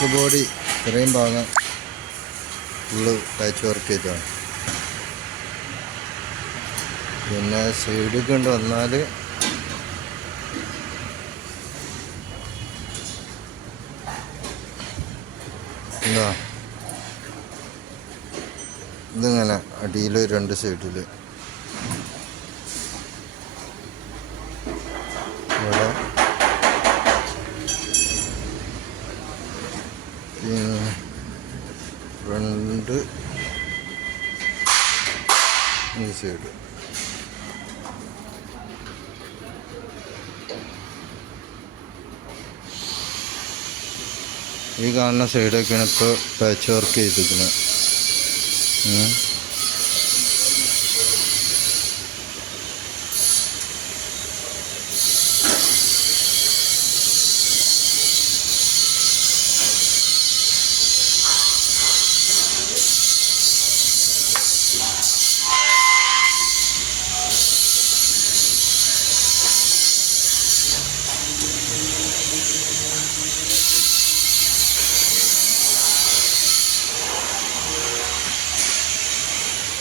Back body ഇത്രയും ഭാഗം full patch work ചെയ്തതാണ്. പിന്നെ സൈഡിൽ കൊണ്ട് വന്നാൽ എന്താ ഇതിങ്ങനെ അടിയിൽ 2 സൈഡിൽ ഇവിടെ ഫ്രണ്ട് ഈ സൈഡ് ഈ കാണുന്ന സൈഡൊക്കെയാണ് ഇപ്പോൾ പാച്ച് വർക്ക് ചെയ്തിരിക്കുന്നത്.